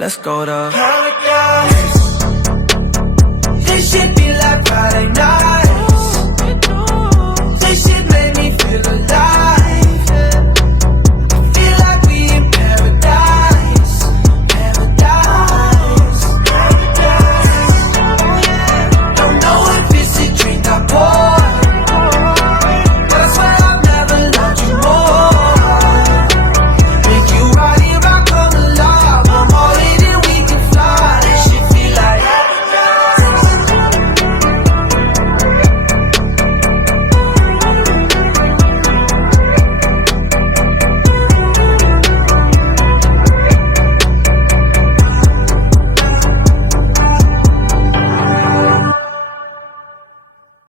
let's go to paradise. This should be like Friday night.